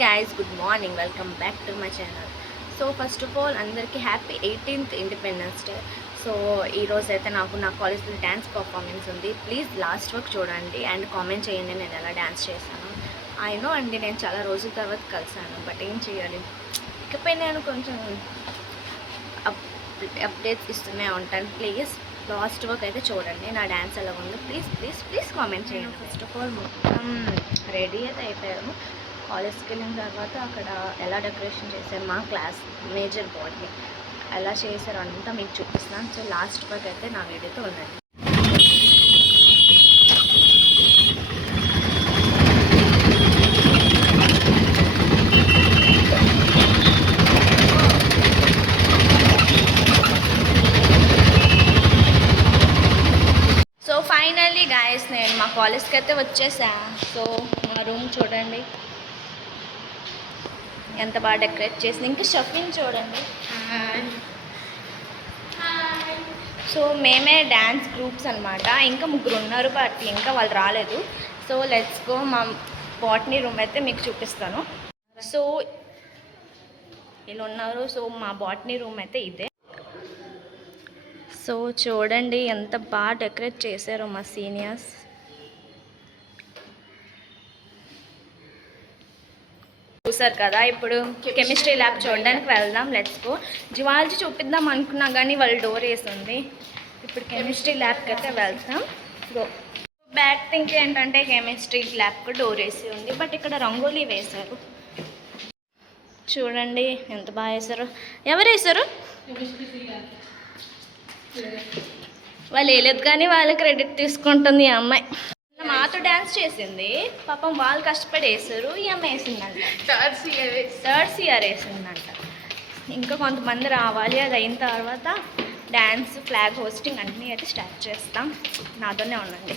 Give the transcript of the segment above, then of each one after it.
guys, good morning. Welcome back to my channel. So first of all, అందరికీ happy 18th independence day. So ఈరోజు అయితే నాకు నా కాలేజ్లో డ్యాన్స్ పర్ఫార్మెన్స్ ఉంది. ప్లీజ్ లాస్ట్ వరకు చూడండి అండ్ కామెంట్ చేయండి నేను ఎలా డ్యాన్స్ చేశాను. ఐ నో అండి, నేను చాలా రోజుల తర్వాత కలిసాను, బట్ ఏం చేయాలి, ఇకపై నేను కొంచెం అప్డేట్స్ ఇస్తూనే ఉంటాను. ప్లీజ్ లాస్ట్ వరకు అయితే చూడండి నా డ్యాన్స్ ఎలా ఉందో. ప్లీజ్ ప్లీజ్ ప్లీజ్ కామెంట్ చేయండి. ఫస్ట్ ఆఫ్ ఆల్ మొత్తం రెడీ అయితే అయిపోయాము. కాలేజ్కి వెళ్ళిన తర్వాత అక్కడ ఎలా డెకరేషన్ చేశారు మా క్లాస్ మేజర్ బోర్డ్ని ఎలా చేశారు అంతా మీకు చూపిస్తున్నాను. సో లాస్ట్ వరకు అయితే నా వీడియోతో ఉండండి. సో ఫైనల్లీ గాయస్ నేను మా కాలేజ్కి అయితే వచ్చేసా. సో మా రూమ్ చూడండి ఎంత బాగా డెకరేట్ చేసింది. ఇంకా షఫింగ్ చూడండి. సో మేమే డ్యాన్స్ గ్రూప్స్ అనమాట. ఇంకా ముగ్గురు ఉన్నారు బట్ ఇంకా వాళ్ళు రాలేదు. So let's go. మా బాటనీ రూమ్ అయితే మీకు చూపిస్తాను. సో ఇలా ఉన్నారు. సో మా బాటనీ రూమ్ అయితే ఇదే. సో చూడండి ఎంత బాగా డెకరేట్ చేశారో మా సీనియర్స్. చూసారు కదా. ఇప్పుడు కెమిస్ట్రీ ల్యాబ్ చూడడానికి వెళ్దాం. Let's go. జువాలజీ చూపిద్దాం అనుకున్నా కానీ వాళ్ళు డోర్ వేసింది. ఇప్పుడు కెమిస్ట్రీ ల్యాబ్కి అయితే వెళ్తాం. గో. బ్యాడ్ థింక్ ఏంటంటే కెమిస్ట్రీ ల్యాబ్కి డోర్ వేసి ఉంది, బట్ ఇక్కడ రంగోలీ వేశారు. చూడండి ఎంత బాగా వేశారు. ఎవరు వేశారు? వాళ్ళు వేయలేదు కానీ వాళ్ళ క్రెడిట్ తీసుకుంటుంది ఈ అమ్మాయి. మాతో డ్యాన్స్ చేసింది పాపం, వాళ్ళు కష్టపడి వేసారు, ఈ అమ్మాయి వేసిందంట. థర్డ్ సిఆర్ వేసిందంట. ఇంకా కొంతమంది రావాలి. అది అయిన తర్వాత డ్యాన్స్, ఫ్లాగ్ హోస్టింగ్ అన్నీ అయితే స్టార్ట్ చేస్తాం. నాతోనే ఉండండి.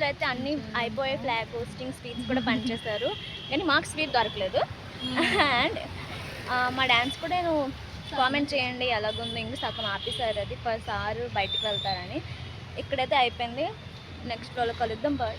డాన్స్లో అయితే అన్నీ అయిపోయే ఫ్లాగ్ హోస్టింగ్ స్వీట్స్ కూడా పనిచేశారు, కానీ మాకు స్వీట్ దొరకలేదు. అండ్ మా డ్యాన్స్ కూడా నేను కామెంట్ చేయండి ఎలాగుందో. ఇంకా సగం ఆపేశారు, అది సార్ బయటికి వెళ్తారని. ఇక్కడైతే అయిపోయింది. నెక్స్ట్ రోజు కలుద్దాం. బాయ్.